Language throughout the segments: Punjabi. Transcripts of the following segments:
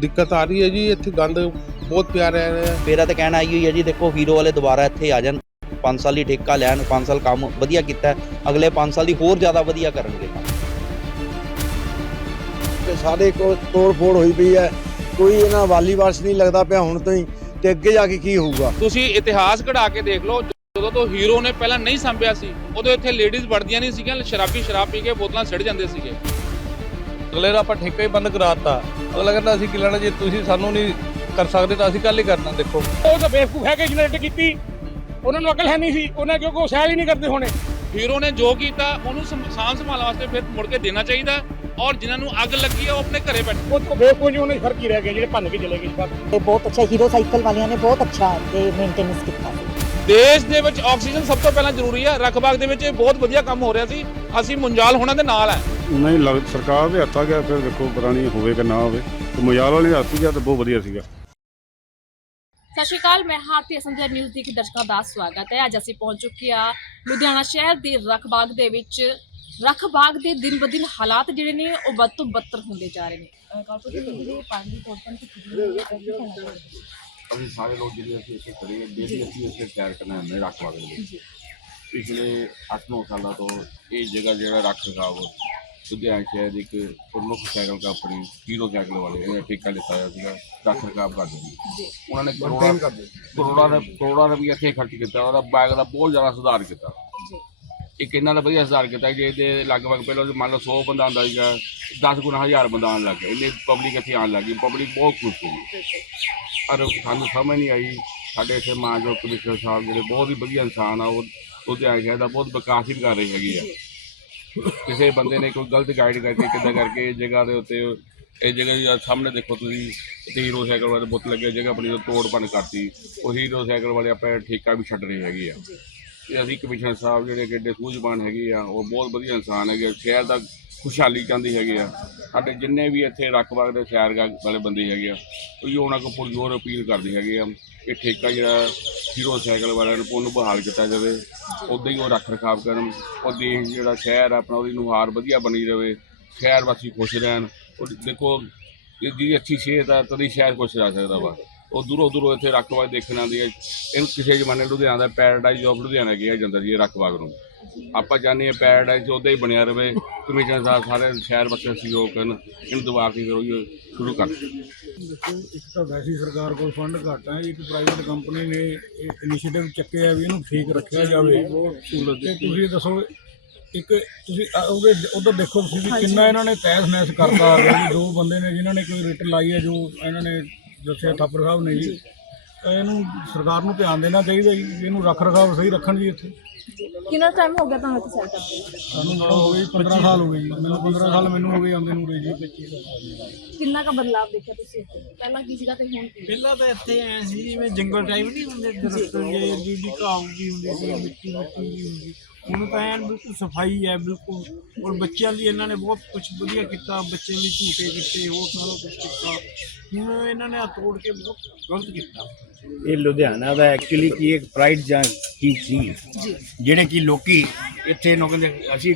ਦਿੱਕਤ ਆ ਰਹੀ ਹੈ ਜੀ ਇੱਥੇ ਗੰਦ ਬਹੁਤ ਪਿਆ ਰਹਿ ਹੈ। ਮੇਰਾ ਤਾਂ ਕਹਿਣਾ ਆਈ ਹੋਈ ਹੈ ਜੀ ਦੇਖੋ ਹੀਰੋ ਵਾਲੇ ਦੁਬਾਰਾ ਇੱਥੇ ਆ ਜਾਣ। 5 ਸਾਲ ਹੀ ਠੇਕਾ ਲੈਣ 5 ਸਾਲ ਕੰਮ ਵਧੀਆ ਕੀਤਾ ਅਗਲੇ 5 ਸਾਲ ਦੀ ਹੋਰ ਜ਼ਿਆਦਾ ਵਧੀਆ ਕਰਨਗੇ। ਤੇ ਸਾਡੇ ਕੋਲ ਤੋੜ ਫੋੜ ਹੋਈ ਪਈ ਹੈ। ਕੋਈ ਇਹਨਾਂ ਵਾਲੀ ਵਾਰਸ ਨਹੀਂ ਲੱਗਦਾ ਪਿਆ ਹੁਣ ਤੋਂ ਹੀ ਤੇ ਅੱਗੇ ਜਾ ਕੇ ਕੀ ਹੋਊਗਾ? ਤੁਸੀਂ ਇਤਿਹਾਸ ਕਢਾ ਕੇ ਦੇਖ ਲਓ ਜਦੋਂ ਤੋਂ ਹੀਰੋ ਨੇ ਪਹਿਲਾਂ ਨਹੀਂ ਸੰਭਿਆ ਸੀ ਉਦੋਂ ਇੱਥੇ ਲੇਡੀਜ਼ ਵੜਦੀਆਂ ਨਹੀਂ ਸੀਗੀਆਂ ਸ਼ਰਾਬੀ ਸ਼ਰਾਬ ਪੀ ਕੇ ਬੋਤਲਾਂ ਸਿੱਟ ਜਾਂਦੇ ਸੀਗੇ। ਅਗਲੇ ਦਾ ਆਪਾਂ ਠੇਕਾ ਹੀ ਬੰਦ ਕਰਾਤਾ। ਅਗਲਾ ਕਹਿੰਦਾ ਅਸੀਂ ਕੀ ਲੈਣਾ ਜੇ ਤੁਸੀਂ ਸਾਨੂੰ ਨਹੀਂ ਕਰ ਸਕਦੇ ਤਾਂ ਅਸੀਂ ਕੱਲ ਹੀ ਕਰਨਾ ਦੇਖੋ। ਉਹ ਤਾਂ ਬੇਵਕੂਫ ਹੈ ਕਿ ਜਿਹਨੇ ਇੱਟ ਕੀਤੀ। ਉਹਨਾਂ ਨੂੰ ਅਕਲ ਹੈ ਨਹੀਂ ਸੀ। ਉਹਨਾਂ ਕਿਉਂਕਿ ਉਹ ਸਹਿਲ ਹੀ ਨਹੀਂ ਕਰਦੇ ਹੋਣੇ। ਹੀਰੋ ਨੇ ਜੋ ਕੀਤਾ ਉਹਨੂੰ ਸਾਂਭ ਸੰਭਾਲਣ ਵਾਸਤੇ ਫਿਰ ਮੁੜ ਕੇ ਦੇਣਾ ਚਾਹੀਦਾ ਔਰ ਜਿਨ੍ਹਾਂ ਨੂੰ ਅੱਗ ਲੱਗੀ ਹੈ ਉਹ ਆਪਣੇ ਘਰੇ ਬੈਠੇ। ਉਹ ਤੋਂ ਬੇਵਕੂਫ ਜੀ ਉਹਨਾਂ ਫ਼ਰਕ ਹੀ ਰਹਿ ਗਿਆ ਜਿਹੜੇ ਭੰਨ ਕੇ ਚਲੇ ਗਏ ਇਹ ਬਹੁਤ ਅੱਛਾ ਹੀਰੋ ਸਾਈਕਲ ਵਾਲਿਆਂ ਨੇ ਬਹੁਤ ਅੱਛਾ ਤੇ ਮੇਨਟੇਨੈਂਸ ਕੀਤਾ ਦੇਸ਼ ਦੇ ਵਿੱਚ ਆਕਸੀਜਨ ਸਭ ਤੋਂ ਪਹਿਲਾਂ ਜ਼ਰੂਰੀ ਹੈ ਰਖਬਾਗ ਦੇ ਵਿੱਚ ਇਹ ਬਹੁਤ ਵਧੀਆ ਕੰਮ ਹੋ ਰਿਹਾ ਸੀ। ਅਸੀਂ ਮੁੰਜਾਲ ਹੋਣਾ ਦੇ ਨਾਲ ਹੈ ਨਹੀਂ ਲੱਗ ਸਰਕਾਰ ਦੇ ਹੱਥਾਂ ਗਿਆ ਫਿਰ ਦੇਖੋ ਪਤਾ ਨਹੀਂ ਹੋਵੇ ਕਿ ਨਾ ਹੋਵੇ। ਤੇ ਮੁਜਾਲ ਵਾਲੇ ਦੇ ਹੱਥ ਹੀ ਗਿਆ ਤਾਂ ਬਹੁਤ ਵਧੀਆ ਸੀਗਾ। ਸਤਿ ਸ਼੍ਰੀ ਅਕਾਲ ਮੈਂ ਹਾਰਤੀ ਨਿਊਜ਼ ਦੀ ਦਰਸ਼ਕਾਂ ਦਾ ਸਵਾਗਤ ਹੈ। ਅੱਜ ਅਸੀਂ ਪਹੁੰਚ ਚੁੱਕੇ ਆ ਲੁਧਿਆਣਾ ਸ਼ਹਿਰ ਦੇ ਰਖਬਾਗ ਦੇ ਵਿੱਚ। ਰਖਬਾਗ ਦੇ ਦਿਨ ਬ ਦਿਨ ਹਾਲਾਤ ਜਿਹੜੇ ਨੇ ਉਹ ਬਦ ਤੋਂ ਬੱਤਰ ਹੁੰਦੇ ਜਾ ਰਹੇ ਨੇ। ਕਾਰਪੋਰੇਟ ਪਾਣੀ ਅਸੀਂ ਸਾਰੇ ਲੋਕ ਜਿਹੜੇ ਅਸੀਂ ਇੱਥੇ ਖੜੇ ਹਾਂ ਡੇਲੀ ਅਸੀਂ ਇੱਥੇ ਸੈਰ ਕਰਨਾ ਹੈ ਰੱਖ ਵਾਲੇ ਦੇ ਵਿੱਚ। ਪਿਛਲੇ 8-9 ਸਾਲਾਂ ਤੋਂ ਇਹ ਜਗ੍ਹਾ ਜਿਹੜਾ ਰੱਖ ਰਖਾਵ ਲੁਧਿਆਣਾ ਸ਼ਹਿਰ ਦੀ ਇੱਕ ਪ੍ਰਮੁੱਖ ਸਾਈਕਲ ਕੰਪਨੀ ਹੀਰੋ ਸਾਈਕਲ ਵਾਲੇ ਇਹਨੇ ਠੇਕਾ ਲਿੱਤਾ ਹੋਇਆ ਸੀਗਾ ਰਖਾਵ ਕਰਦੇ ਸੀ ਉਹਨਾਂ ਨੇ ਕਰੋੜਾਂ ਕਰੋੜਾਂ ਦਾ ਕਰੋੜਾਂ ਰੁਪਏ ਇੱਥੇ ਖਰਚ ਕੀਤਾ ਉਹਦਾ ਬਾਗ ਦਾ ਬਹੁਤ ਜ਼ਿਆਦਾ ਸੁਧਾਰ ਕੀਤਾ। ਇੱਕ ਇਹਨਾਂ ਦਾ ਵਧੀਆ ਸੁਧਾਰ ਕੀਤਾ ਜੇ ਇਹਦੇ ਲਗਭਗ ਪਹਿਲਾਂ ਜੇ ਮੰਨ ਲਓ 100 ਬੰਦਾ ਆਉਂਦਾ ਸੀਗਾ 10 ਗੁਣਾ ਹਜ਼ਾਰ ਬੰਦਾ ਆਉਣ ਲੱਗ ਗਿਆ। ਇਹਨੇ ਪਬਲਿਕ ਇੱਥੇ ਆਉਣ ਲੱਗ ਗਈ ਪਬਲਿਕ ਬਹੁਤ ਖੁਸ਼ ਸੀ ਪਰ ਸਾਨੂੰ ਸਮਝ ਨਹੀਂ ਆਈ ਸਾਡੇ ਇੱਥੇ ਮਾਨਯੋਗ ਕਮਿਸ਼ਨਰ ਸਾਹਿਬ ਜਿਹੜੇ ਬਹੁਤ ਹੀ ਵਧੀਆ ਇਨਸਾਨ ਆ ਉਹ ਲੁਧਿਆਣਾ ਸ਼ਹਿਰ ਦਾ ਬਹੁਤ ਵਿਕਾਸ ਵੀ ਕਰ ਰਹੇ ਹੈਗੇ ਆ। ਕਿਸੇ ਬੰਦੇ ਨੇ ਕੋਈ ਗਲਤ ਗਾਈਡ ਕਰਕੇ ਕਿੱਦਾਂ ਕਰਕੇ ਇਸ ਜਗ੍ਹਾ ਦੇ ਉੱਤੇ ਇਹ ਜਗ੍ਹਾ ਦੀ ਆਹ ਸਾਹਮਣੇ ਦੇਖੋ ਤੁਸੀਂ ਇੱਥੇ ਹੀਰੋ ਸਾਈਕਲ ਵਾਲੇ ਬੁੱਤ ਲੱਗੇ ਜਗ੍ਹਾ ਆਪਣੀ ਉਹ ਤੋੜ ਭੰਨ ਕਰਤੀ। ਉਹ ਹੀਰੋ ਸਾਈਕਲ ਵਾਲੇ ਆਪਣੇ ਠੇਕਾ ਵੀ ਛੱਡ ਰਹੇ ਹੈਗੇ ਆ। ਤੇ ਅਸੀਂ ਕਮਿਸ਼ਨਰ ਸਾਹਿਬ ਜਿਹੜੇ ਕਿੱਡੇ ਸੂਝਵਾਨ ਹੈਗੇ ਆ ਉਹ ਬਹੁਤ ਵਧੀਆ ਇਨਸਾਨ ਹੈਗੇ ਆ। ਸ਼ਹਿਰ ਦਾ ਖੁਸ਼ਹਾਲੀ ਚਾਹੁੰਦੇ ਹੈਗੇ ਆ। ਸਾਡੇ ਜਿੰਨੇ ਵੀ ਇੱਥੇ ਰਕਬਾਗ ਦੇ ਸੈਰਗਾ ਵਾਲੇ ਬੰਦੇ ਹੈਗੇ ਆ ਉਹ ਹੀ ਉਹਨਾਂ ਕੋਲ ਪੁਰਜੋਰ ਅਪੀਲ ਕਰਦੇ ਹੈਗੇ ਆ ਇਹ ਠੇਕਾ ਜਿਹੜਾ ਹੀਰੋ ਸਾਈਕਲ ਵਾਲਿਆਂ ਨੂੰ ਉਹਨੂੰ ਬਹਾਲ ਕੀਤਾ ਜਾਵੇ ਉਦਾਂ ਹੀ ਉਹ ਰੱਖ ਰਖਾਵ ਕਰਨ ਉਹ ਦੇਸ਼ ਜਿਹੜਾ ਸ਼ਹਿਰ ਆ ਆਪਣਾ, ਉਹਦੀ ਨੁਹਾਰ ਵਧੀਆ ਬਣੀ ਰਹੇ ਸ਼ਹਿਰ ਵਾਸੀ ਖੁਸ਼ ਰਹਿਣ। ਉਹ ਦੇਖੋ ਜਿਹਦੀ ਅੱਛੀ ਸਿਹਤ ਆ, ਤਦੀ ਸ਼ਹਿਰ ਖੁਸ਼ ਰਹਿ ਸਕਦਾ ਵਾ। ਉਹ ਦੂਰੋਂ ਦੂਰੋਂ ਇੱਥੇ ਰਕਬਾਗ ਦੇਖਣ ਆਉਂਦੀ ਹੈ। ਇਹਨੂੰ ਕਿਸੇ ਜ਼ਮਾਨੇ ਲੁਧਿਆਣਾ ਦਾ ਪੈਰਾਡਾਈਜ਼ ਆਫ ਲੁਧਿਆਣਾ ਕਿਹਾ ਜਾਂਦਾ ਜੀ ਇਹ ਰਕਬਾਗ ਨੂੰ। ਆਪਾਂ ਚਾਹੁੰਦੇ ਹਾਂ ਹੈ ਉਹਦਾ ਹੀ ਬਣਿਆ ਰਵੇ। ਕਮਿਸ਼ਨਰ ਸਾਹਿਬ ਸਾਰੇ ਸ਼ਹਿਰ ਵਾਸੀਆਂ ਸਹਿਯੋਗ ਕਰਨ, ਇਹਨੂੰ ਦੁਬਾਰਾ ਫਿਰ ਉਹੀ ਸ਼ੁਰੂ ਕਰ ਦੇਖੋ ਇੱਕ ਤਾਂ ਵੈਸੀ ਸਰਕਾਰ ਕੋਲ ਫੰਡ ਘੱਟ ਹੈ, ਇੱਕ ਪ੍ਰਾਈਵੇਟ ਕੰਪਨੀ ਨੇ ਇਹ ਇਨੀਸ਼ੀਏਟਿਵ ਚੱਕਿਆ ਵੀ ਇਹਨੂੰ ਠੀਕ ਰੱਖਿਆ ਜਾਵੇ। ਤੇ ਤੁਸੀਂ ਦੱਸੋ, ਇੱਕ ਤੁਸੀਂ ਉਹਦੇ, ਉਧਰ ਦੇਖੋ ਤੁਸੀਂ ਵੀ ਕਿੰਨਾ ਇਹਨਾਂ ਨੇ ਤਹਿਸ ਨਹਿਸ ਕਰਤਾ ਦੋ ਬੰਦੇ ਨੇ ਜਿਨ੍ਹਾਂ ਨੇ ਕੋਈ ਰਿਟ ਲਾਈ ਹੈ, ਜੋ ਇਹਨਾਂ ਨੇ ਦੱਸਿਆ ਥਾਪਰ ਸਾਹਿਬ ਨੇ ਜੀ ਇਹਨੂੰ ਸਰਕਾਰ ਨੂੰ ਧਿਆਨ ਦੇਣਾ ਚਾਹੀਦਾ ਜੀ, ਇਹਨੂੰ ਰੱਖ ਰਖਾਵ ਸਹੀ ਰੱਖਣ ਜੀ ਇੱਥੇ। ਕਿੰਨਾ ਟਾਈਮ ਹੋ ਗਿਆ ਤੁਹਾਨੂੰ ਇੱਥੇ ਸੈਰ ਕਰਦੇ ਸਾਨੂੰ ਹੋ ਗਈ 15 ਸਾਲ ਹੋ ਗਏ ਜੀ। ਮੈਨੂੰ 15 ਸਾਲ ਮੈਨੂੰ ਹੋ ਗਏ ਆਉਂਦੇ ਨੂੰ ਉਰੇ ਜੀ। ਕਿੰਨਾ ਕੁ ਬਦਲਾਅ ਦੇਖਿਆ ਤੁਸੀਂ? ਪਹਿਲਾਂ ਕੀ ਸੀਗਾ ਤੇ ਹੁਣ ਕੀ? ਪਹਿਲਾਂ ਤਾਂ ਇੱਥੇ ਐ ਸੀ ਜਿਵੇਂ ਜੰਗਲ ਟਾਈਪ ਨਹੀਂ ਹੁੰਦੇ ਦਰਖਤ ਜੇ ਜਿਹੜੀ ਘਾਹ ਦੀ ਹੁੰਦੀ ਸੀ ਮਿੱਟੀ ਮਿੱਟੀ ਜਿਹੀ ਹੁੰਦੀ। ਹੁਣ ਤਾਂ ਐਨ ਬਿਲਕੁਲ ਸਫ਼ਾਈ ਹੈ ਬਿਲਕੁਲ। ਔਰ ਬੱਚਿਆਂ ਲਈ ਇਹਨਾਂ ਨੇ ਬਹੁਤ ਕੁਝ ਵਧੀਆ ਕੀਤਾ ਬੱਚਿਆਂ ਲਈ ਝੂਟੇ ਕੀਤੇ ਹੋਰ ਸਾਰਾ ਕੁਝ ਕੀਤਾ। ਹੁਣ ਇਹਨਾਂ ਨੇ ਆ ਤੋੜ ਕੇ ਬਹੁਤ ਗਲਤ ਕੀਤਾ। ਇਹ ਲੁਧਿਆਣਾ ਦਾ ਐਕਚੁਅਲੀ ਕੀ ਇੱਕ ਪ੍ਰਾਈਡ ਜਾਂ ਕੀ ਸੀ? ਜਿਹੜੇ ਕਿ ਲੋਕੀ ਇੱਥੇ ਨੂੰ ਕਹਿੰਦੇ ਅਸੀਂ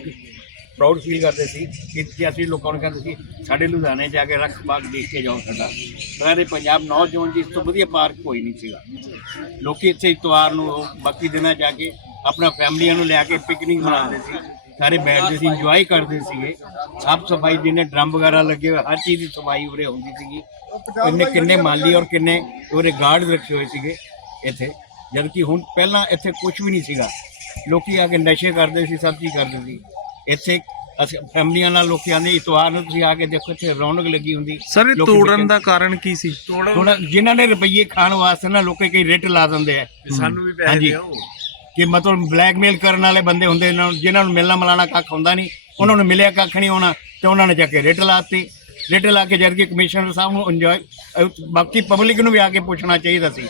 ਪ੍ਰਾਊਡ ਫੀਲ ਕਰਦੇ ਸੀ ਕਿ ਅਸੀਂ ਲੋਕਾਂ ਨੂੰ ਕਹਿੰਦੇ ਸੀ ਸਾਡੇ ਲੁਧਿਆਣੇ ਜਾ ਕੇ ਰੱਖ ਬਾਗ ਦੇਖ ਕੇ ਜਾਓ ਸਾਡਾ। ਸਾਰੇ ਪੰਜਾਬ ਨੌਜਵਾਨ ਜੀ ਇਸ ਤੋਂ ਵਧੀਆ ਪਾਰਕ ਕੋਈ ਨਹੀਂ ਸੀਗਾ। ਲੋਕੀ ਇੱਥੇ ਇਤਵਾਰ ਨੂੰ ਬਾਕੀ ਦਿਨਾਂ ਜਾ ਕੇ ਆਪਣਾ ਫੈਮਲੀਆਂ ਨੂੰ ਲਿਆ ਕੇ ਪਿਕਨਿਕ ਮਨਾਉਂਦੇ ਸੀ। ਸਾਰੇ ਬੈਠਦੇ ਸੀ ਇੰਜੋਏ ਕਰਦੇ ਸੀਗੇ। ਸਾਫ਼ ਸਫ਼ਾਈ ਜਿਹਨੇ ਡਰਮ ਵਗੈਰਾ ਲੱਗੇ ਹੋਏ ਹਰ ਚੀਜ਼ ਦੀ ਸਫ਼ਾਈ ਉਰੇ ਹੁੰਦੀ ਸੀਗੀ। ਕਿੰਨੇ ਕਿੰਨੇ ਮਾਲੀ ਔਰ ਕਿੰਨੇ ਉਰੇ ਗਾਰਡ ਰੱਖੇ ਹੋਏ ਸੀਗੇ ਇੱਥੇ। ਜਦ ਕਿ ਹੁਣ ਪਹਿਲਾਂ ਇੱਥੇ ਕੁਝ ਵੀ ਨਹੀਂ ਸੀਗਾ। ਲੋਕੀ ਆ ਕੇ ਨਸ਼ੇ ਕਰਦੇ ਸੀ ਸਭ ਚੀਜ਼ ਕਰਦੇ ਸੀ। ਇੱਥੇ ਅਸੀਂ ਫੈਮਲੀਆਂ ਨਾਲ ਲੋਕੀ ਆਉਂਦੇ ਇਤਵਾਰ ਨੂੰ ਤੁਸੀਂ ਆ ਕੇ ਦੇਖੋ ਇੱਥੇ ਰੌਣਕ ਲੱਗੀ ਹੁੰਦੀ। ਸਰ ਇਹ ਤੋੜਨ ਦਾ ਕਾਰਨ ਕੀ ਸੀ? ਥੋੜਾ ਜਿਨ੍ਹਾਂ ਨੇ ਰੁਪਈਏ ਖਾਣ ਵਾਸਤੇ ਨਾ ਲੋਕੀ ਕਈ ਰਿਟ ਲਾ ਦਿੰਦੇ ਆ। ਸਾਨੂੰ ਵੀ ਹਾਂਜੀ। ਕਿ ਮਤਲਬ ਬਲੈਕਮੇਲ ਕਰਨ ਵਾਲੇ ਬੰਦੇ ਹੁੰਦੇ ਇਹਨਾਂ ਨੂੰ ਜਿਨ੍ਹਾਂ ਨੂੰ ਮਿਲਣਾ ਮਲਾਣਾ ਕੱਖ ਹੁੰਦਾ ਨਹੀਂ। ਉਹਨਾਂ ਨੂੰ ਮਿਲਿਆ ਕੱਖ ਨਹੀਂ ਹੋਣਾ ਤੇ ਉਹਨਾਂ ਨੇ ਜਾ ਕੇ ਰਿਟ ਲਾਤੀ। ਰਿਟ ਲਾ ਕੇ ਜਦ ਕਿ ਕਮਿਸ਼ਨਰ ਸਾਹਿਬ ਨੂੰ ਇੰਜੋਏ ਬਾਕੀ ਪਬਲਿਕ ਨੂੰ ਵੀ ਆ ਕੇ ਪੁੱਛਣਾ ਚਾਹੀਦਾ ਸੀ।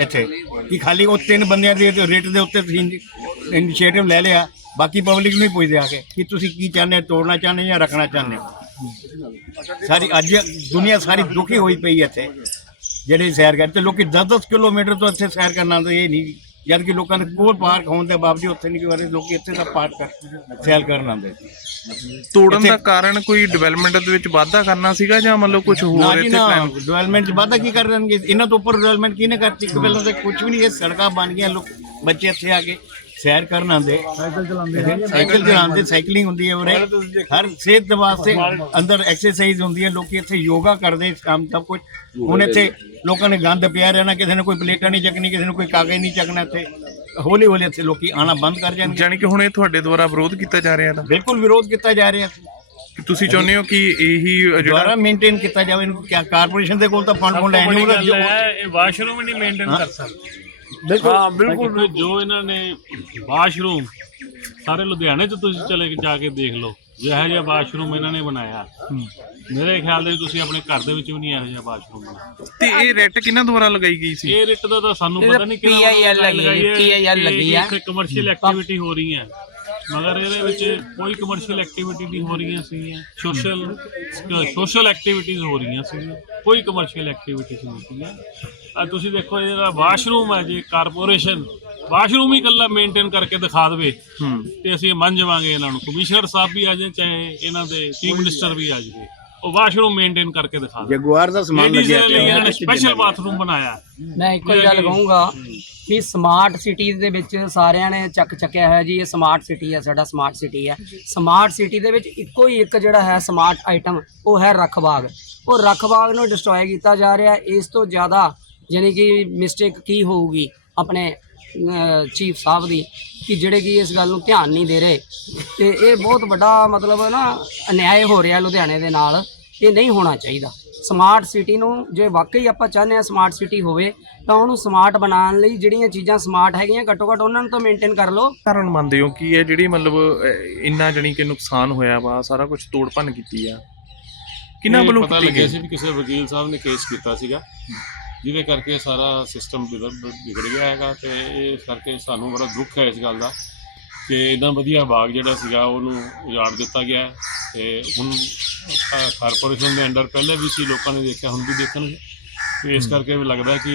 ਇੱਥੇ ਕਿ ਖਾਲੀ ਉਹ ਤਿੰਨ ਬੰਦਿਆਂ ਦੇ ਰੇਟ ਦੇ ਉੱਤੇ ਤੁਸੀਂ ਇਨੀਸ਼ੀਏਟਿਵ ਲੈ ਲਿਆ ਬਾਕੀ ਪਬਲਿਕ ਨੂੰ ਹੀ ਪੁੱਛਦੇ ਆ ਕੇ ਕਿ ਤੁਸੀਂ ਕੀ ਚਾਹੁੰਦੇ ਹੋ ਤੋੜਨਾ ਚਾਹੁੰਦੇ ਜਾਂ ਰੱਖਣਾ ਚਾਹੁੰਦੇ ਹੋ? ਸਾਰੀ ਅੱਜ ਦੁਨੀਆ ਸਾਰੀ ਦੁਖੀ ਹੋਈ ਪਈ ਇੱਥੇ ਜਿਹੜੇ ਸੈਰ ਕਰਦੇ ਤੇ ਲੋਕੀ 10-10 ਕਿਲੋਮੀਟਰ ਤੋਂ ਇੱਥੇ ਸੈਰ ਕਰਨ ਆਉਂਦੇ ਇਹ ਨਹੀਂ ਜਦ ਕਿ ਲੋਕਾਂ ਦੇ ਕੋਲ ਪਾਰਕ ਹੋਣ ਦੇ ਬਾਵਜੂਦ ਉੱਥੇ ਨਹੀਂ ਕਿ ਵਾਰੇ ਲੋਕੀ ਇੱਥੇ ਦਾ ਪਾਰਕ ਕਰ ਸੈਰ ਕਰਨ ਆਉਂਦੇ ਤੋੜਨ ਦਾ ਕਾਰਨ ਕੋਈ ਡਿਵੈਲਪਮੈਂਟ ਦੇ ਵਿੱਚ ਵਾਧਾ ਕਰਨਾ ਸੀਗਾ ਜਾਂ ਮਤਲਬ ਕੁਝ ਹੋਰ ਇੱਥੇ ਪਲਾਨ ਡਿਵੈਲਪਮੈਂਟ ਚ ਵਾਧਾ ਕੀ ਕਰ ਦੇਣਗੇ? ਇਹਨਾਂ ਤੋਂ ਉੱਪਰ ਡਿਵੈਲਪਮੈਂਟ ਕਿਹਨੇ ਕਰਤੀ? ਪਹਿਲਾਂ ਤਾਂ ਕੁਝ ਵੀ ਨਹੀਂ ਇਹ ਸੜਕਾਂ ਬਣ ਗਈਆਂ ਲੋਕ ਬੱਚੇ ਇੱਥੇ ਆ ਕੇ ਸੈਰ ਕਰਨ ਆਉਂਦੇ। ਸਾਈਕਲ ਚਲਾਉਂਦੇ। ਸਾਈਕਲ ਚਲਾਉਂਦੇ ਸਾਈਕਲਿੰਗ ਹੁੰਦੀ ਹੈ ਉਰੇ। ਹਰ ਸਿਹਤ ਦੇ ਵਾਸਤੇ ਅੰਦਰ ਐਕਸਰਸਾਈਜ਼ ਹੁੰਦੀ ਹੈ। ਲੋਕੀ ਇੱਥੇ ਯੋਗਾ ਕਰਦੇ ਕੰਮ ਸਭ ਕੁਝ ਹੁਣ ਇੱਥੇ ਲੋਕਾਂ ਨੇ ਗੰਦ ਪਿਆ ਰਹਿਣਾ ਕਿਸੇ ਨੇ ਕੋਈ ਪਲੇਟਾਂ ਨਹੀਂ ਚੱਕਣੀ ਕਿਸੇ ਨੇ ਕੋਈ ਕਾਗਜ਼ ਨਹੀਂ ਚੱਕਣਾ ਇੱਥੇ। ਹੌਲੀ ਹੌਲੀ ਇੱਥੇ ਲੋਕੀ ਆਣਾ ਬੰਦ ਕਰ ਜਾਣਗੇ। ਜਾਣੀ ਕਿ ਹੁਣ ਇਹ ਤੁਹਾਡੇ ਦੁਆਰਾ ਵਿਰੋਧ ਕੀਤਾ ਜਾ ਰਿਹਾ ਤਾਂ? ਬਿਲਕੁਲ ਵਿਰੋਧ ਕੀਤਾ ਜਾ ਰਿਹਾ। ਕਿ ਤੁਸੀਂ ਚਾਹੁੰਦੇ ਹੋ ਕਿ ਇਹੀ ਦੁਆਰਾ ਜਿਹੜਾ ਮੇਨਟੇਨ ਕੀਤਾ ਜਾਵੇ। ਇਹਨੂੰ ਕਿਆ ਕਾਰਪੋਰੇਸ਼ਨ ਦੇ ਕੋਲ ਤਾਂ ਫੰਡ ਫੰਡ ਜੋ- ਇਹ ਵਾਸ਼ਰੂਮ ਨਹੀਂ ਮੇਨਟੇਨ। ਕਰ ਸਕਦੇ। ਬਿਲਕੁਲ। ਹਾਂ ਬਿਲਕੁਲ ਜੋ ਇਹਨਾਂ ਨੇ ਵਾਸ਼ਰੂਮ ਸਾਰੇ ਲੁਧਿਆਣੇ ਚ ਤੁਸੀਂ ਚਲੇ ਕੇ ਜਾ ਕੇ ਦੇਖ ਲਓ ਜਿਹੋ ਜਿਹਾ ਵਾਸ਼ਰੂਮ ਇਹਨਾਂ ਨੇ ਬਣਾਇਆ। ਮੇਰੇ ਖਿਆਲ ਦੇ ਵਿੱਚ ਤੁਸੀਂ ਆਪਣੇ ਘਰ ਦੇ ਵਿੱਚ ਵੀ ਨਹੀਂ ਇਹੋ ਜਿਹਾ ਵਾਸ਼ਰੂਮ ਬਣਾਇਆ। ਤੇ ਇਹ ਰੈਟ ਕਿਹਨਾਂ ਦੁਆਰਾ ਲਗਾਈ ਗਈ ਸੀ? ਇਹ ਰਿਟ ਦਾ ਤਾਂ ਸਾਨੂੰ ਪਤਾ ਨਹੀਂ ਕਿਹੜਾ PIL ਲੱਗੀ ਹੈ, PIL ਲੱਗੀ ਹੈ। ਇੱਥੇ ਕਮਰਸ਼ੀਅਲ ਐਕਟੀਵਿਟੀ ਹੋ। ਰਹੀ ਹੈ। ਮਗਰ ਇਹਦੇ ਵਿੱਚ ਕੋਈ ਕਮਰਸ਼ੀਅਲ ਐਕਟੀਵਿਟੀ ਨਹੀਂ ਹੋ ਰਹੀਆਂ ਸੀਗੀਆਂ। ਸੋਸ਼ਲ ਸੋਸ਼ਲ ਐਕਟੀਵਿਟੀਜ਼ ਹੋ ਰਹੀਆਂ ਸੀਗੀਆਂ। ਕੋਈ ਕਮਰਸ਼ੀਅਲ ਐਕਟੀਵਿਟੀਜ਼ ਨਹੀਂ ਸੀਗੀਆਂ। ਆ ਤੁਸੀਂ ਦੇਖੋ ਇਹ ਜਿਹੜਾ ਵਾਸ਼ਰੂਮ ਹੈ ਜੇ ਕਾਰਪੋਰੇਸ਼ਨ। ਵਾਸ਼ਰੂਮ ਹੀ ਇਕੱਲਾ ਮੇਨਟੇਨ ਕਰਕੇ ਦਿਖਾ ਦੇਵੇ। ਤੇ ਅਸੀਂ ਮੰਨ ਜਾਵਾਂਗੇ ਇਹਨਾਂ ਨੂੰ। ਕਮਿਸ਼ਨਰ ਸਾਹਿਬ ਵੀ ਆ ਜਾਏ ਚਾਹੇ ਇਹਨਾਂ ਦੇ ਚੀਫ ਮਿਨਿਸਟਰ ਵੀ ਆ ਜਾਵੇ। ਉਹ ਵਾਸ਼ਰੂਮ ਮੇਨਟੇਨ ਕਰਕੇ ਦਿਖਾ ਦੇ ਜਗੁਆਰ ਦਾ ਸਮਾਨ ਲੱਗਿਆ ਲਈ ਇਹਨਾਂ ਨੇ ਪਿਆ ਸਪੈਸ਼ਲ ਬਾਥਰੂਮ ਬਣਾਇਆ। ਮੈਂ ਇੱਕੋ ਹੀ ਗੱਲ ਕਹੂੰਗਾ ਵੀ ਸਮਾਰਟ ਸਿਟੀਜ਼ ਦੇ ਵਿੱਚ ਸਾਰਿਆਂ ਨੇ ਚੱਕ ਚੱਕਿਆ ਹੋਇਆ ਜੀ ਇਹ ਸਮਾਰਟ ਸਿਟੀ ਹੈ ਸਾਡਾ ਸਮਾਰਟ ਸਿਟੀ ਹੈ। ਸਮਾਰਟ ਸਿਟੀ ਦੇ ਵਿੱਚ ਇੱਕੋ ਹੀ ਇੱਕ ਜਿਹੜਾ ਹੈ ਸਮਾਰਟ ਆਈਟਮ ਉਹ ਹੈ ਰਖਬਾਗ ਉਹ ਰਖਬਾਗ ਨੂੰ ਡਿਸਟਰੋਏ ਕੀਤਾ ਜਾ ਰਿਹਾ। ਇਸ ਤੋਂ ਜ਼ਿਆਦਾ ਯਾਨੀ ਕਿ ਮਿਸਟੇਕ ਕੀ ਹੋਊਗੀ ਆਪਣੇ ਚੀਫ ਸਾਹਿਬ ਦੀ ਕਿ ਜਿਹੜੇ ਕਿ ਇਸ ਗੱਲ ਨੂੰ ਧਿਆਨ ਨਹੀਂ ਦੇ ਰਹੇ। ਤੇ ਇਹ ਬਹੁਤ ਵੱਡਾ ਮਤਲਬ ਨਾ ਅਨਿਆਏ ਹੋ ਰਿਹਾ ਲੁਧਿਆਣੇ ਦੇ ਨਾਲ। ਇਹ ਨਹੀਂ ਹੋਣਾ ਚਾਹੀਦਾ। ਸਮਾਰਟ ਸਿਟੀ ਨੂੰ ਜੇ ਵਾਕਈ ਆਪਾਂ ਚਾਹੁੰਦੇ ਹਾਂ ਸਮਾਰਟ ਸਿਟੀ ਹੋਵੇ ਤਾਂ ਉਹਨੂੰ ਸਮਾਰਟ ਬਣਾਉਣ ਲਈ ਜਿਹੜੀਆਂ ਚੀਜ਼ਾਂ ਸਮਾਰਟ ਹੈਗੀਆਂ ਘੱਟੋ ਘੱਟ ਉਹਨਾਂ ਨੂੰ ਤਾਂ ਮੇਨਟੇਨ ਕਰ ਲਓ। ਕਾਰਨ ਮੰਨਦੇ ਹੋ ਕਿ ਇਹ ਜਿਹੜੀ ਮਤਲਬ ਇੰਨਾ ਜਣੀ ਕਿ ਨੁਕਸਾਨ ਹੋਇਆ ਵਾ ਸਾਰਾ ਕੁਝ ਤੋੜ ਭੰਨ ਕੀਤੀ ਆ? ਕਿਹਨਾਂ ਵੱਲੋਂ ਪਤਾ ਕੀਤੀ ਲੱਗਿਆ ਸੀ ਵੀ ਕਿਸੇ ਵਕੀਲ ਸਾਹਿਬ ਨੇ ਕੇਸ ਕੀਤਾ ਸੀਗਾ। ਜਿਹਦੇ ਕਰਕੇ ਸਾਰਾ ਸਿਸਟਮ ਵਿਗੜ ਗਿਆ ਹੈਗਾ ਤੇ ਇਸ ਕਰਕੇ ਸਾਨੂੰ ਬੜਾ ਦੁੱਖ ਹੈ ਇਸ ਗੱਲ ਦਾ ਕਿ ਇੰਨਾ ਵਧੀਆ ਬਾਗ ਜਿਹੜਾ ਸੀਗਾ ਉਹਨੂੰ ਉਜਾੜ ਦਿੱਤਾ ਗਿਆ ਤੇ ਹੁਣ ਕਾਰਪੋਰੇਸ਼ਨ ਦੇ ਅੰਡਰ ਪਹਿਲੇ ਵੀ ਸੀ ਲੋਕਾਂ ਨੇ ਦੇਖਿਆ ਹੁਣ ਵੀ ਦੇਖਣਗੇ। ਤੇ ਇਸ ਕਰਕੇ ਵੀ ਲੱਗਦਾ ਕਿ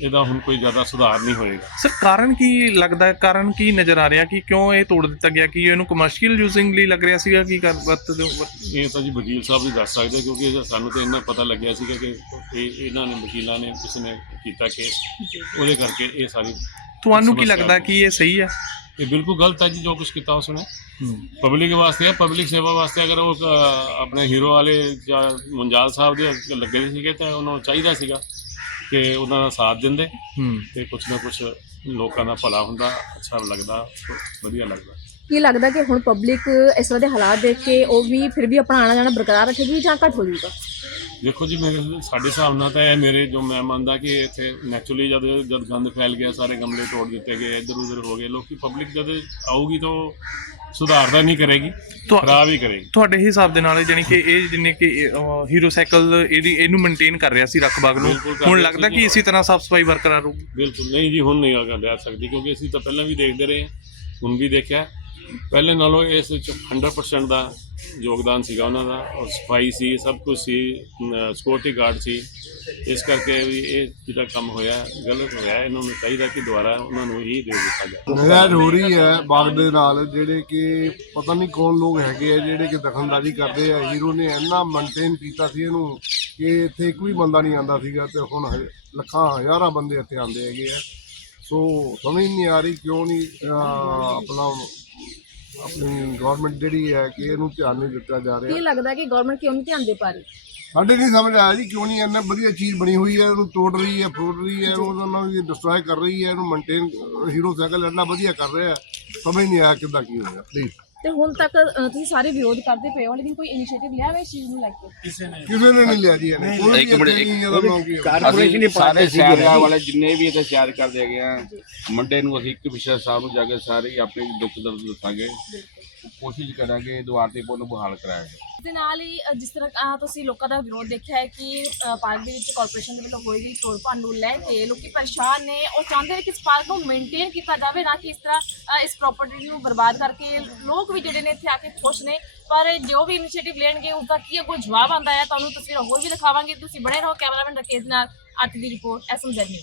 ਇਹਦਾ ਹੁਣ ਕੋਈ ਜ਼ਿਆਦਾ ਸੁਧਾਰ ਨਹੀਂ ਹੋਏਗਾ। ਸਰ ਕਾਰਨ ਕੀ ਲੱਗਦਾ ਹੈ? ਕਾਰਨ ਕੀ ਨਜ਼ਰ ਆ ਰਿਹਾ? ਕਿ ਕਿਉਂ ਇਹ ਤੋੜ ਦਿੱਤਾ ਗਿਆ? ਕਿ ਇਹਨੂੰ ਕਮਰਸ਼ੀਅਲ ਯੂਜ਼ਿੰਗ ਲਈ ਲੱਗ ਰਿਹਾ ਸੀਗਾ? ਕਿ ਕਰ ਵਰਤਦੇ ਹੋ ਵਰਤ- ਇਹ ਤਾਂ ਜੀ ਵਕੀਲ ਸਾਹਿਬ ਵੀ ਦੱਸ ਸਕਦੇ ਕਿਉਂਕਿ ਇਹ ਸਾਨੂੰ ਤਾਂ ਇੰਨਾ ਪਤਾ ਲੱਗਿਆ ਸੀਗਾ ਕਿ ਇਹ ਇਹਨਾਂ ਨੇ ਵਕੀਲਾਂ ਨੇ ਕਿਸ ਨੇ ਕੀਤਾ ਕੇਸ ਉਹਦੇ ਕਰਕੇ ਇਹ ਸਾਰੀ ਤੁਹਾਨੂੰ ਕੀ ਸਮੱਸਿਆ ਲੱਗਦਾ ਕਿ ਇਹ ਸਹੀ ਹੈ? ਇਹ ਬਿਲਕੁਲ ਗਲਤ ਹੈ ਜੀ ਜੋ ਕੁਝ ਕੀਤਾ ਉਸਨੇ। ਪਬਲਿਕ ਵਾਸਤੇ ਹੈ ਪਬਲਿਕ ਸੇਵਾ ਵਾਸਤੇ ਅਗਰ ਉਹ ਆਪਣੇ ਹੀਰੋ ਵਾਲੇ ਜਾਂ ਮੁੰਜਾਲ ਸਾਹਿਬ ਦੇ ਲੱਗੇ ਸੀਗੇ ਤਾਂ ਉਹਨਾਂ ਨੂੰ ਚਾਹੀਦਾ ਸੀਗਾ। ਕਿ ਉਹਨਾਂ ਦਾ ਸਾਥ ਦਿੰਦੇ। ਹੂੰ। ਤੇ ਕੁਝ ਨਾ ਕੁਝ ਲੋਕਾਂ ਦਾ ਭਲਾ ਹੁੰਦਾ ਅੱਛਾ ਲੱਗਦਾ ਵਧੀਆ ਲੱਗਦਾ। ਕੀ ਲੱਗਦਾ ਕਿ ਹੁਣ ਪਬਲਿਕ ਇਸ ਤਰ੍ਹਾਂ ਦੇ ਹਾਲਾਤ ਦੇਖ ਕੇ ਉਹ ਵੀ ਫਿਰ ਵੀ ਆਪਣਾ ਆਣਾ ਜਾਣਾ ਬਰਕਰਾਰ ਰੱਖੇਗੀ ਜਾਂ ਘੱਟ ਹੋ ਜਾਊਗਾ? ਦੇਖੋ ਜੀ ਮੇਰੇ ਸਾਡੇ ਹਿਸਾਬ ਨਾਲ ਤਾਂ ਇਹ ਮੇਰੇ ਜੋ ਮੈਂ ਮੰਨਦਾ ਕਿ ਇੱਥੇ ਨੈਚੁਰਲੀ ਜਦ ਜਦ ਗੰਦ ਫੈਲ ਗਿਆ ਸਾਰੇ ਗਮਲੇ ਤੋੜ ਦਿੱਤੇ ਗਏ ਇੱਧਰ ਉੱਧਰ ਹੋ ਗਏ ਲੋਕੀ ਪਬਲਿਕ ਜਦ ਆਊਗੀ ਤਾਂ ਉਹ ਸੁਧਾਰਦਾ ਨਹੀਂ ਕਰੇਗੀ ਤੁਹਾ- ਖਰਾਬ ਹੀ ਕਰੇਗੀ। ਤੁਹਾਡੇ ਹਿਸਾਬ ਦੇ ਨਾਲ ਜਾਨੀ ਕਿ ਇਹ ਜਿੰਨੇ ਕਿ ਅਹ, ਹੀਰੋ ਸਾਈਕਲ ਇਹਦੀ ਇਹਨੂੰ ਮੇਨਟੇਨ ਕਰ ਰਿਹਾ ਸੀ ਰਖਬਾਗ ਨੂੰ। ਬਿਲਕੁਲ ਕਰ ਹੁਣ ਰਿਹਾ ਲੱਗਦਾ ਸੀ ਕਿ ਜੀ। ਇਸੇ ਤਰ੍ਹਾਂ ਸਾਫ਼ ਸਫ਼ਾਈ ਬਰਕਰਾਰ ਰਹੂਗੀ ਬਿਲਕੁਲ ਨਹੀਂ ਜੀ ਹੁਣ ਨਹੀਂ ਅਗਰ ਰਹਿ ਸਕਦੀ ਕਿਉਂਕਿ ਅਸੀਂ ਤਾਂ ਪਹਿਲਾਂ ਵੀ ਦੇਖਦੇ ਰਹੇ ਹਾਂ, ਹੁਣ ਵੀ ਦੇਖਿਆ। ਪਹਿਲੇ ਨਾਲੋਂ ਇਸ ਵਿੱਚ 100% ਦਾ ਯੋਗਦਾਨ ਸੀਗਾ ਉਹਨਾਂ ਦਾ, ਔਰ ਸਫ਼ਾਈ ਸੀ, ਸਭ ਕੁਝ ਸੀ ਸਿਕਿਉਰਿਟੀ ਗਾਰਡ ਸੀ। ਇਸ ਕਰਕੇ ਵੀ ਇਹ ਜਿਹੜਾ ਕੰਮ ਹੋਇਆ, ਗਲਤ ਹੋਇਆ, ਇਹਨਾਂ ਨੂੰ ਚਾਹੀਦਾ ਕਿ ਦੁਬਾਰਾ ਉਹਨਾਂ ਨੂੰ ਹੀ ਦੇ ਦਿੱਤਾ ਜਾਵੇ। ਨਜ਼ਾਇਜ਼ ਹੋ ਰਹੀ ਹੈ ਬਾਗ ਦੇ ਨਾਲ, ਜਿਹੜੇ ਕਿ ਪਤਾ ਨਹੀਂ ਕੌਣ ਲੋਕ ਹੈਗੇ ਆ, ਜਿਹੜੇ ਕਿ ਦਖਲਅੰਦਾਜ਼ੀ ਕਰਦੇ ਆ, ਹੀਰੋ ਨੇ ਇੰਨਾ ਮੇਨਟੇਨ ਕੀਤਾ ਸੀ ਇਹਨੂੰ ਕਿ ਇੱਥੇ ਇੱਕ ਵੀ ਬੰਦਾ ਨਹੀਂ ਆਂਦਾ ਸੀਗਾ ਤੇ ਹੁਣ ਹ- ਲੱਖਾਂ, ਹਜ਼ਾਰਾਂ ਬੰਦੇ ਇੱਥੇ ਆਂਦੇ ਹੈਗੇ ਆ। ਸੋ ਸਮਝ ਨਹੀਂ ਆ ਰਹੀ ਕਿਉਂ ਨਹੀਂ ਆਪਣਾ ਆਪਣੀ ਗਵਰਨਮੈਂਟ ਜਿਹੜੀ ਹੈ ਕਿ ਇਹਨੂੰ ਧਿਆਨ ਨਹੀਂ ਦਿੱਤਾ ਜਾ ਕੀ ਰਿਹਾ ਲੱਗਦਾ ਕਿ ਗਵਰਨਮੈਂਟ ਕਿਉਂ ਨਹੀਂ ਧਿਆਨ ਦੇ ਪਾ ਰਹੀ? ਸਾਡੇ ਨਹੀਂ ਸਮਝ ਆਇਆ ਜੀ ਕਿਉਂ ਨਹੀਂ ਇੰਨਾ ਵਧੀਆ ਚੀਜ਼ ਬਣੀ ਹੋਈ ਹੈ ਇਹਨੂੰ ਤੋੜ ਰਹੀ ਹੈ ਫੋੜ ਰਹੀ ਹੈ ਉਹਦਾ ਇਹ ਡਿਸਟਰੋਏ ਕਰ ਰਹੀ ਹੈ ਇਹਨੂੰ ਮੇਨਟੇਨ ਹੀਰੋ ਸਾਈਕਲ ਇੰਨਾ ਵਧੀਆ ਕਰ ਰਿਹਾ ਹੈ। ਸਮਝ ਨਹੀਂ ਆਇਆ ਕਿੱਦਾਂ ਕੀ ਹੋਇਆ। ਪਲੀਜ਼ ਤੇ ਹੁਣ ਤੱਕ ਤੁਸੀਂ ਸਾਰੇ ਵਿਰੋਧ ਕਰਦੇ ਪਏ ਹੋ ਲੇਕਿਨ ਕੋਈ ਇਨੀਸ਼ੀਏਟਿਵ ਲਿਆ ਹੋਇਆ ਇਸ ਚੀਜ਼ ਨੂੰ ਲੈ ਕੇ? ਕਿਸੇ ਨੇ। ਨਹੀਂ ਲਿਆ ਜੀ ਇਹਨੇ। ਕੋਈ ਵੀ ਇੱਥੇ ਨਹੀਂ ਇਹਦਾ ਨਾਮ ਕੀ ਹੈ ਕਾਰਪੋਰੇਸ਼ਨ ਹੀ ਸਾਰੇ ਸ਼ਹਿਰਾਂ ਵਾਲੇ ਜਿੰਨੇ ਵੀ ਇੱਥੇ ਸ਼ਹਿਰ ਕਰਦੇ ਹੈਗੇ ਆ ਮੰਡੇ ਨੂੰ ਅਸੀਂ ਕਮਿਸ਼ਨਰ ਸਾਹਿਬ ਨੂੰ ਜਾ ਕੇ ਸਾਰੇ ਆਪਣੇ ਦੁੱਖ ਦਰਦ ਦੱਸਾਂਗੇ। ਕੋਸ਼ਿਸ਼ ਕਰਾਂਗੇ ਦੁਆਰ ਤੇ ਪੁੱਲ ਬਹਾਲ ਇਸ ਦੇ ਨਾਲ ਹੀ ਅ, ਜਿਸ ਤਰ੍ਹਾਂ ਅ, ਤੁਸੀਂ ਲੋਕਾਂ ਦਾ ਵਿਰੋਧ ਦੇਖਿਆ ਹੈ ਕਿ ਅ, ਪਾਰਕ ਦੇ ਵਿੱਚ ਕਾਰਪੋਰੇਸ਼ਨ ਦੇ ਵੱਲੋਂ ਹੋਈ ਗਈ ਤੋੜ ਭੰਨ ਨੂੰ ਲੈ ਕੇ ਲੋਕੀ ਪਰੇਸ਼ਾਨ ਨੇ। ਉਹ ਚਾਹੁੰਦੇ ਨੇ ਕਿ ਇਸ ਪਾਰਕ ਨੂੰ ਮੇਨਟੇਨ ਕੀਤਾ ਜਾਵੇ ਨਾ ਕਿ ਇਸ ਤਰ੍ਹਾਂ ਅ, ਇਸ ਪ੍ਰਾਪਰਟੀ ਨੂੰ ਬਰਬਾਦ ਕਰਕੇ ਲੋਕ ਵੀ ਜਿਹੜੇ ਨੇ ਇੱਥੇ ਆ ਕੇ ਖੁਸ਼ ਨੇ। ਪਰ ਜੋ ਵੀ ਇਨੀਸ਼ੀਏਟਿਵ ਲੈਣਗੇ ਉਸ ਦਾ ਕੀ ਅੱਗੋਂ ਜਵਾਬ ਆਉਂਦਾ ਹੈ? ਤੁਹਾਨੂੰ ਤਸਵੀਰਾਂ ਹੋਰ ਵੀ ਦਿਖਾਵਾਂਗੇ। ਤੁਸੀਂ ਬਣੇ ਰਹੋ ਕੈਮਰਾਮੈਨ ਰਕੇਸ਼ ਨਾਲ ਅੱਠ ਦੀ ਰਿਪੋਰਟ ਐਸਐਮਜ਼ੈਡ ਨਿਊਜ਼